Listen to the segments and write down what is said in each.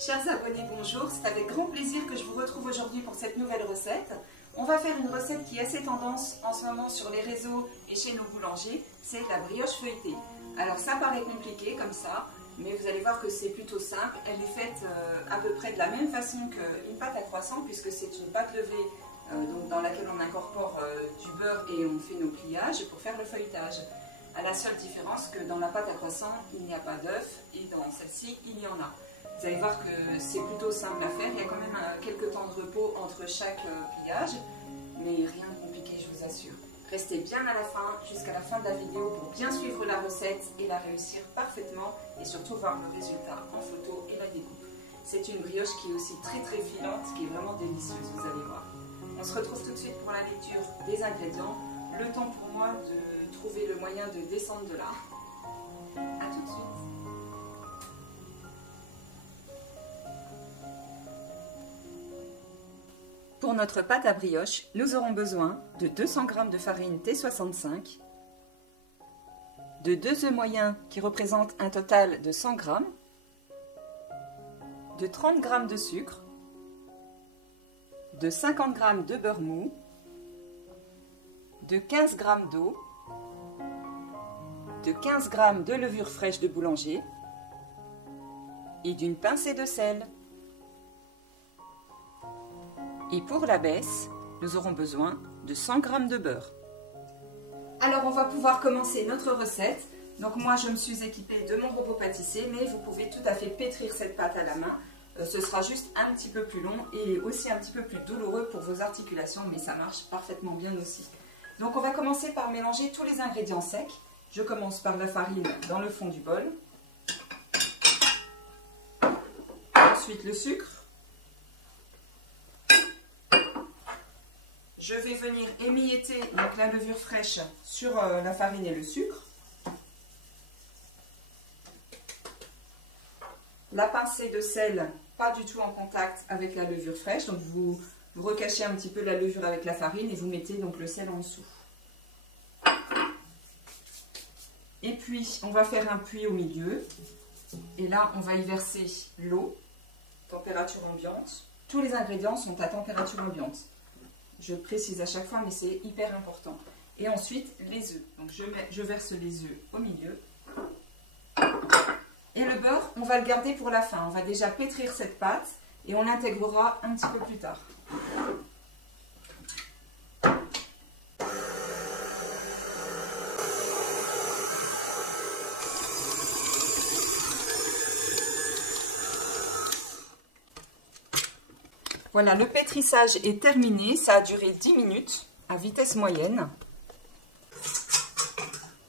Chers abonnés, bonjour, c'est avec grand plaisir que je vous retrouve aujourd'hui pour cette nouvelle recette. On va faire une recette qui est assez tendance en ce moment sur les réseaux et chez nos boulangers, c'est la brioche feuilletée. Alors ça paraît compliqué comme ça, mais vous allez voir que c'est plutôt simple. Elle est faite à peu près de la même façon qu'une pâte à croissant, puisque c'est une pâte levée donc dans laquelle on incorpore du beurre et on fait nos pliages pour faire le feuilletage. À la seule différence que dans la pâte à croissant, il n'y a pas d'œuf et dans celle-ci, il y en a. Vous allez voir que c'est plutôt simple à faire. Il y a quand même quelques temps de repos entre chaque pliage, mais rien de compliqué, je vous assure. Restez bien à la fin, jusqu'à la fin de la vidéo pour bien suivre la recette et la réussir parfaitement et surtout voir le résultat en photo et la découpe. C'est une brioche qui est aussi très filante, qui est vraiment délicieuse, vous allez voir. On se retrouve tout de suite pour la lecture des ingrédients. Le temps pour moi de trouver le moyen de descendre de là. A tout de suite. Pour notre pâte à brioche, nous aurons besoin de 200 g de farine T65, de 2 œufs moyens qui représentent un total de 100 g, de 30 g de sucre, de 50 g de beurre mou, de 15 g d'eau, de 15 g de levure fraîche de boulanger et d'une pincée de sel. Et pour la baisse, nous aurons besoin de 100 g de beurre. Alors on va pouvoir commencer notre recette. Donc moi je me suis équipée de mon robot pâtissier, mais vous pouvez tout à fait pétrir cette pâte à la main. Ce sera juste un petit peu plus long et aussi un petit peu plus douloureux pour vos articulations, mais ça marche parfaitement bien aussi. Donc on va commencer par mélanger tous les ingrédients secs. Je commence par la farine dans le fond du bol. Ensuite le sucre. Je vais venir émietter donc la levure fraîche sur la farine et le sucre. La pincée de sel, pas du tout en contact avec la levure fraîche. Donc vous recachez un petit peu la levure avec la farine et vous mettez donc le sel en dessous. Et puis on va faire un puits au milieu. Et là on va y verser l'eau, température ambiante. Tous les ingrédients sont à température ambiante. Je le précise à chaque fois, mais c'est hyper important. Et ensuite, les œufs. Donc, je verse les œufs au milieu. Et le beurre, on va le garder pour la fin. On va déjà pétrir cette pâte et on l'intégrera un petit peu plus tard. Voilà, le pétrissage est terminé, ça a duré 10 minutes à vitesse moyenne.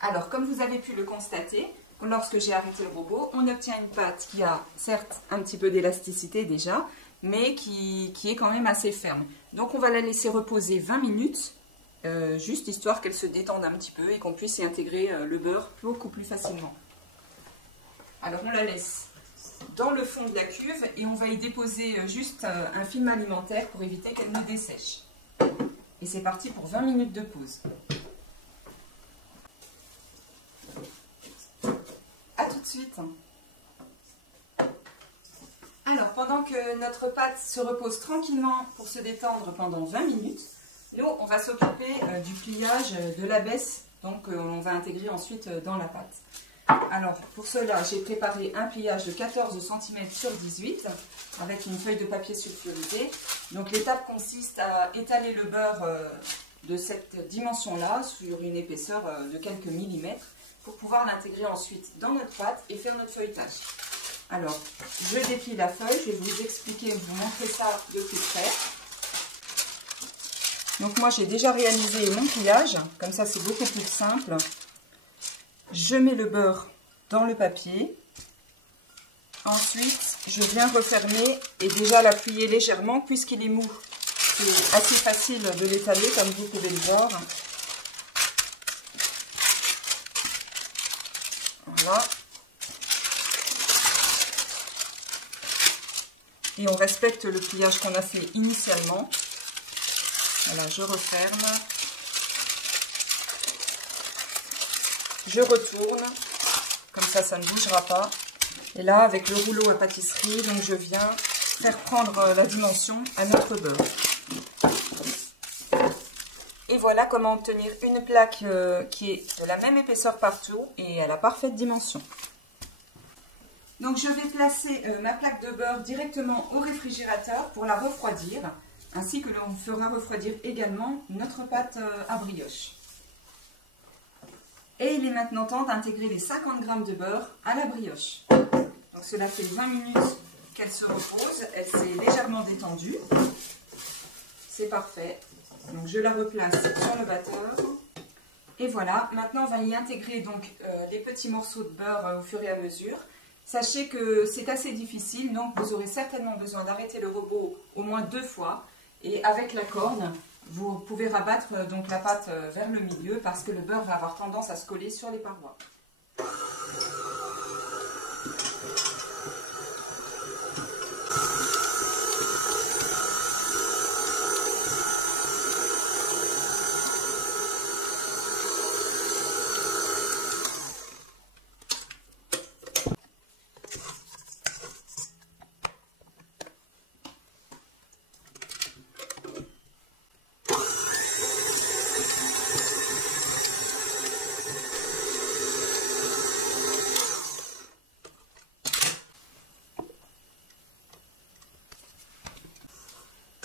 Alors, comme vous avez pu le constater, lorsque j'ai arrêté le robot, on obtient une pâte qui a certes un petit peu d'élasticité déjà, mais qui est quand même assez ferme. Donc on va la laisser reposer 20 minutes, juste histoire qu'elle se détende un petit peu et qu'on puisse y intégrer le beurre beaucoup plus facilement. Alors on la laisse dans le fond de la cuve et on va y déposer juste un film alimentaire pour éviter qu'elle ne dessèche. Et c'est parti pour 20 minutes de pause. A tout de suite. Alors pendant que notre pâte se repose tranquillement pour se détendre pendant 20 minutes, nous on va s'occuper du pliage de la baisse, donc on va intégrer ensuite dans la pâte. Alors, pour cela, j'ai préparé un pliage de 14 cm sur 18 avec une feuille de papier sulfurisé. Donc, l'étape consiste à étaler le beurre de cette dimension-là sur une épaisseur de quelques millimètres pour pouvoir l'intégrer ensuite dans notre pâte et faire notre feuilletage. Alors, je déplie la feuille, je vais vous expliquer, vous montrer ça de plus près. Donc, moi, j'ai déjà réalisé mon pliage, comme ça, c'est beaucoup plus simple. Je mets le beurre dans le papier. Ensuite, je viens refermer et déjà l'appuyer légèrement puisqu'il est mou. C'est assez facile de l'étaler comme vous pouvez le voir. Voilà. Et on respecte le pliage qu'on a fait initialement. Voilà, je referme. Je retourne, comme ça, ça ne bougera pas. Et là, avec le rouleau à pâtisserie, donc je viens faire prendre la dimension à notre beurre. Et voilà comment obtenir une plaque qui est de la même épaisseur partout et à la parfaite dimension. Donc je vais placer ma plaque de beurre directement au réfrigérateur pour la refroidir, ainsi que l'on fera refroidir également notre pâte à brioche. Et il est maintenant temps d'intégrer les 50 g de beurre à la brioche. Donc cela fait 20 minutes qu'elle se repose, elle s'est légèrement détendue. C'est parfait. Donc je la replace sur le batteur. Et voilà, maintenant on va y intégrer donc les petits morceaux de beurre au fur et à mesure. Sachez que c'est assez difficile, donc vous aurez certainement besoin d'arrêter le robot au moins 2 fois. Et avec la corne, vous pouvez rabattre donc la pâte vers le milieu parce que le beurre va avoir tendance à se coller sur les parois.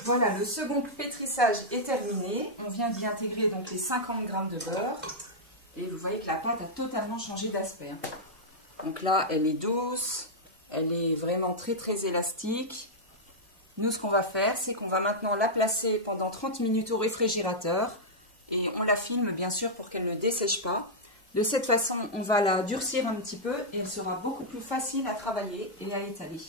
Voilà, le second pétrissage est terminé. On vient d'y intégrer donc les 50 g de beurre. Et vous voyez que la pâte a totalement changé d'aspect. Donc là, elle est douce, elle est vraiment très élastique. Nous, ce qu'on va faire, c'est qu'on va maintenant la placer pendant 30 minutes au réfrigérateur. Et on la filme bien sûr pour qu'elle ne dessèche pas. De cette façon, on va la durcir un petit peu et elle sera beaucoup plus facile à travailler et à étaler.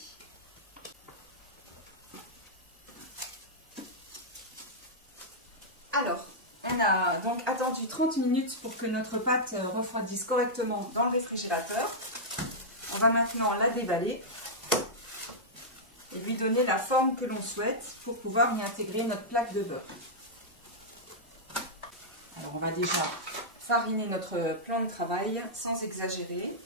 Alors, on a donc attendu 30 minutes pour que notre pâte refroidisse correctement dans le réfrigérateur. On va maintenant la déballer et lui donner la forme que l'on souhaite pour pouvoir y intégrer notre plaque de beurre. Alors, on va déjà fariner notre plan de travail sans exagérer.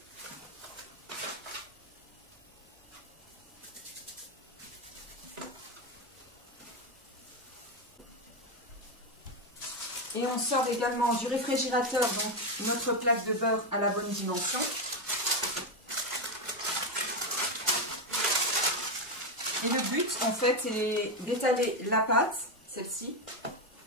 Et on sort également du réfrigérateur donc, notre plaque de beurre à la bonne dimension. Et le but, en fait, c'est d'étaler la pâte, celle-ci,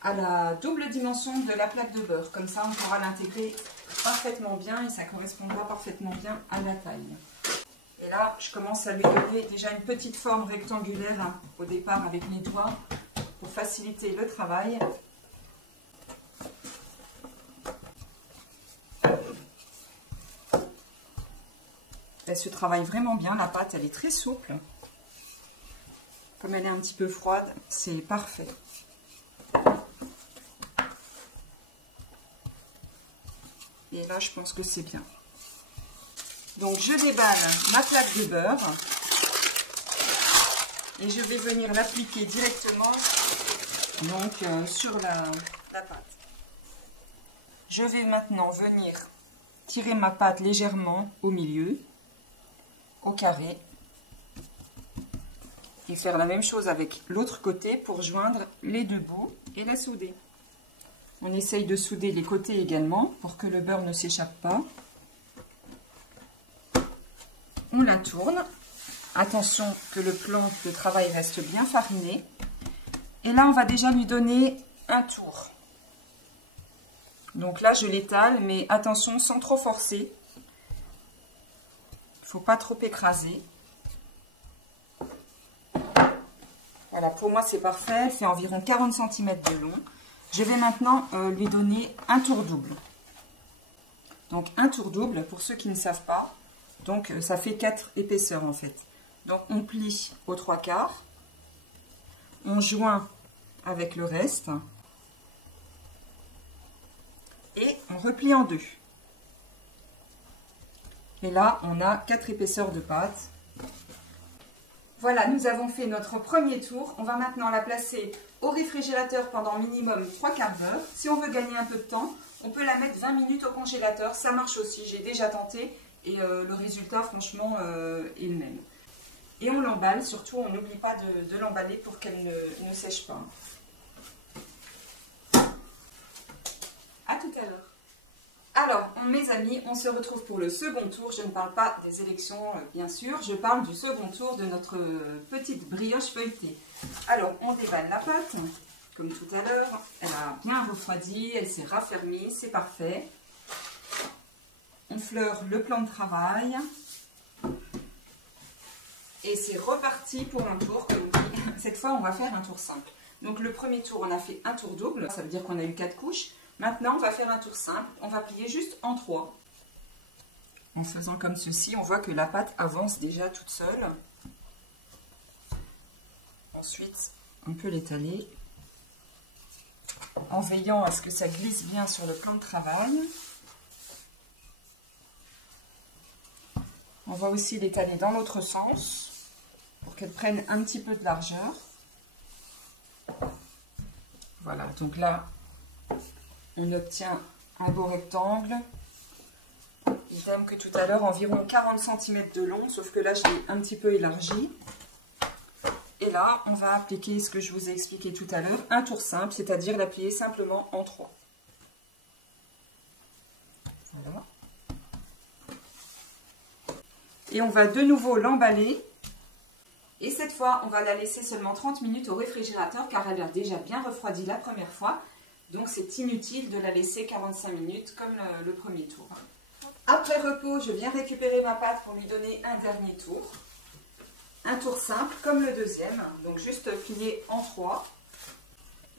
à la double dimension de la plaque de beurre. Comme ça, on pourra l'intégrer parfaitement bien et ça correspondra parfaitement bien à la taille. Et là, je commence à lui donner déjà une petite forme rectangulaire hein, au départ avec mes doigts pour faciliter le travail. Elle se travaille vraiment bien, la pâte, elle est très souple. Comme elle est un petit peu froide, c'est parfait. Et là, je pense que c'est bien. Donc, je déballe ma plaque de beurre. Et je vais venir l'appliquer directement donc, sur la pâte. Je vais maintenant venir tirer ma pâte légèrement au milieu, au carré. Et faire la même chose avec l'autre côté pour joindre les deux bouts et la souder. On essaye de souder les côtés également pour que le beurre ne s'échappe pas. On la tourne. Attention que le plan de travail reste bien fariné. Et là, on va déjà lui donner un tour. Donc là, je l'étale, mais attention, sans trop forcer. Il ne faut pas trop écraser. Voilà, pour moi c'est parfait, elle fait environ 40 cm de long. Je vais maintenant lui donner un tour double. Donc un tour double, pour ceux qui ne savent pas, donc ça fait 4 épaisseurs en fait. Donc on plie aux 3/4, on joint avec le reste et on replie en 2. Et là on a 4 épaisseurs de pâte. Voilà, nous avons fait notre premier tour. On va maintenant la placer au réfrigérateur pendant minimum 3/4 d'heure. Si on veut gagner un peu de temps, on peut la mettre 20 minutes au congélateur. Ça marche aussi, j'ai déjà tenté et le résultat franchement est le même. Et on l'emballe, surtout on n'oublie pas de l'emballer pour qu'elle ne sèche pas. À tout à l'heure. Alors, mes amis, on se retrouve pour le second tour. Je ne parle pas des élections, bien sûr. Je parle du second tour de notre petite brioche feuilletée. Alors, on déballe la pâte, comme tout à l'heure. Elle a bien refroidi, elle s'est raffermie, c'est parfait. On fleure le plan de travail. Et c'est reparti pour un tour, comme dit. Cette fois, on va faire un tour simple. Donc, le premier tour, on a fait un tour double. Ça veut dire qu'on a eu 4 couches. Maintenant, on va faire un tour simple. On va plier juste en 3. En faisant comme ceci, on voit que la pâte avance déjà toute seule. Ensuite, on peut l'étaler en veillant à ce que ça glisse bien sur le plan de travail. On va aussi l'étaler dans l'autre sens pour qu'elle prenne un petit peu de largeur. Voilà, donc là, on obtient un beau rectangle. Idem que tout à l'heure, environ 40 cm de long, sauf que là, je l'ai un petit peu élargi. Et là, on va appliquer ce que je vous ai expliqué tout à l'heure, un tour simple, c'est-à-dire la plier simplement en 3. Voilà. Et on va de nouveau l'emballer. Et cette fois, on va la laisser seulement 30 minutes au réfrigérateur, car elle a déjà bien refroidi la première fois. Donc c'est inutile de la laisser 45 minutes comme le premier tour. Après repos, je viens récupérer ma pâte pour lui donner un dernier tour. Un tour simple comme le deuxième, donc juste plier en 3.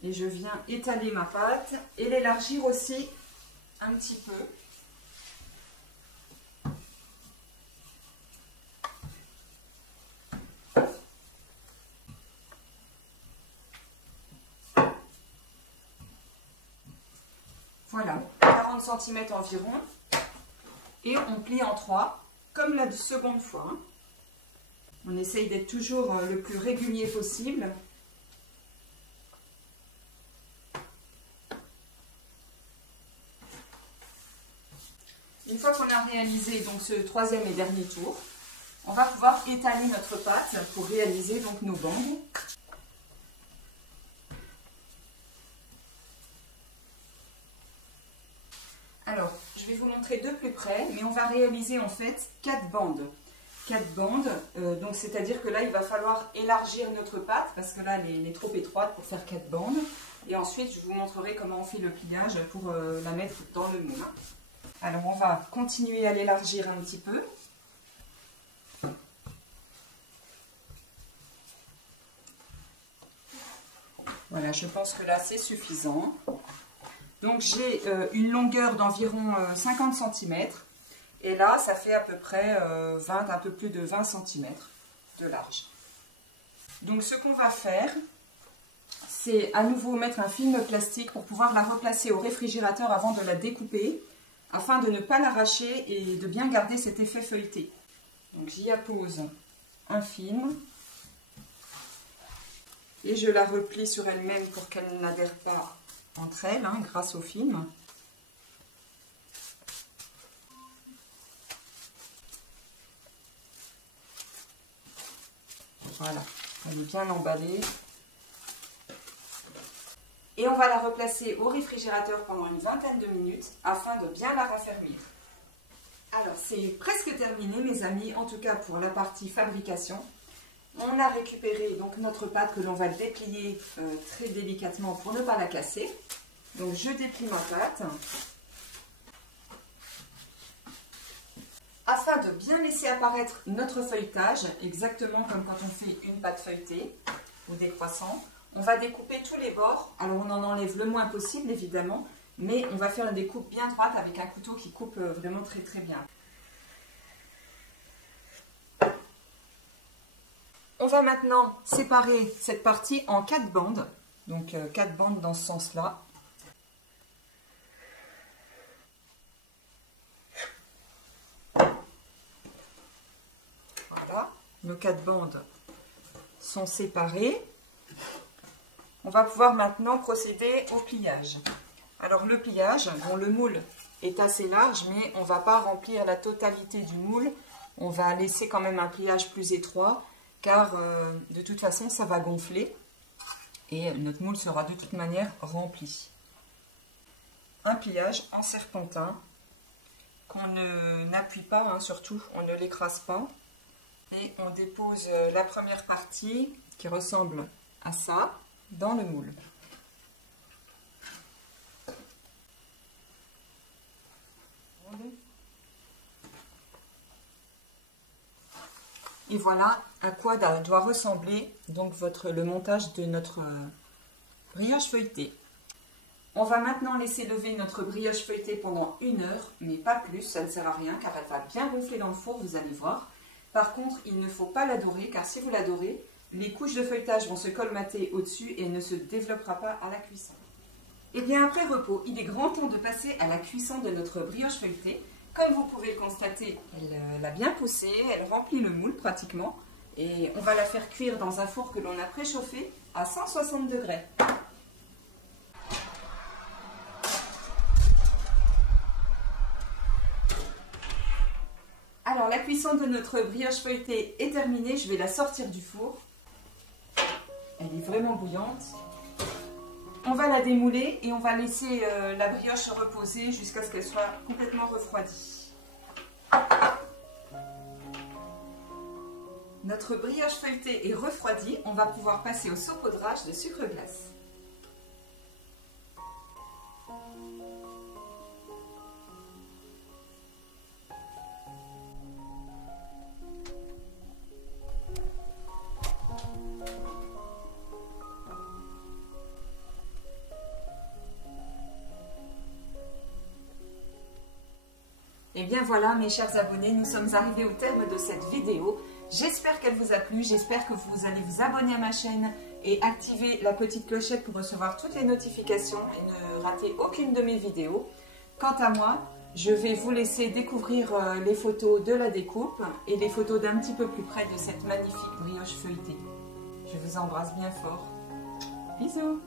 Et je viens étaler ma pâte et l'élargir aussi un petit peu. Voilà, 40 cm environ. Et on plie en 3, comme la seconde fois. On essaye d'être toujours le plus régulier possible. Une fois qu'on a réalisé donc ce troisième et dernier tour, on va pouvoir étaler notre pâte pour réaliser donc nos bandes. Alors, je vais vous montrer de plus près, mais on va réaliser en fait 4 bandes. 4 bandes, donc c'est-à-dire que là, il va falloir élargir notre pâte, parce que là, elle est trop étroite pour faire 4 bandes. Et ensuite, je vous montrerai comment on fait le pliage pour la mettre dans le moule. Alors, on va continuer à l'élargir un petit peu. Voilà, je pense que là, c'est suffisant. Donc j'ai une longueur d'environ 50 cm et là ça fait à peu près un peu plus de 20 cm de large. Donc ce qu'on va faire, c'est à nouveau mettre un film plastique pour pouvoir la replacer au réfrigérateur avant de la découper, afin de ne pas l'arracher et de bien garder cet effet feuilleté. Donc j'y appose un film et je la replie sur elle-même pour qu'elle n'adhère pas entre elles, grâce au film. Voilà, on est bien emballé. Et on va la replacer au réfrigérateur pendant une vingtaine de minutes afin de bien la raffermir. Alors c'est presque terminé mes amis, en tout cas pour la partie fabrication. On a récupéré donc notre pâte que l'on va déplier très délicatement pour ne pas la casser. Donc je déplie ma pâte. Afin de bien laisser apparaître notre feuilletage, exactement comme quand on fait une pâte feuilletée ou des croissants, on va découper tous les bords. Alors on en enlève le moins possible évidemment, mais on va faire une découpe bien droite avec un couteau qui coupe vraiment très très bien. On va maintenant séparer cette partie en 4 bandes, donc 4 bandes dans ce sens-là. Voilà, nos 4 bandes sont séparées. On va pouvoir maintenant procéder au pliage. Alors le pliage, bon, le moule est assez large, mais on ne va pas remplir la totalité du moule. On va laisser quand même un pliage plus étroit, car de toute façon, ça va gonfler. Et notre moule sera de toute manière rempli. Un pliage en serpentin qu'on n'appuie pas, hein, surtout, on ne l'écrase pas. Et on dépose la première partie qui ressemble à ça dans le moule. Et voilà à quoi doit ressembler donc le montage de notre brioche feuilletée. On va maintenant laisser lever notre brioche feuilletée pendant 1 heure, mais pas plus, ça ne sert à rien car elle va bien gonfler dans le four, vous allez voir. Par contre, il ne faut pas la dorer car si vous la dorez, les couches de feuilletage vont se colmater au-dessus et ne se développera pas à la cuisson. Et bien après repos, il est grand temps de passer à la cuisson de notre brioche feuilletée. Comme vous pouvez le constater, elle a bien poussé, elle remplit le moule pratiquement. Et on va la faire cuire dans un four que l'on a préchauffé à 160 degrés. Alors la cuisson de notre brioche feuilletée est terminée, je vais la sortir du four. Elle est vraiment bouillante. On va la démouler et on va laisser la brioche reposer jusqu'à ce qu'elle soit complètement refroidie. Notre brioche feuilletée est refroidie, on va pouvoir passer au saupoudrage de sucre glace. Et bien voilà mes chers abonnés, nous sommes arrivés au terme de cette vidéo. J'espère qu'elle vous a plu, j'espère que vous allez vous abonner à ma chaîne et activer la petite clochette pour recevoir toutes les notifications et ne rater aucune de mes vidéos. Quant à moi, je vais vous laisser découvrir les photos de la découpe et les photos d'un petit peu plus près de cette magnifique brioche feuilletée. Je vous embrasse bien fort. Bisous!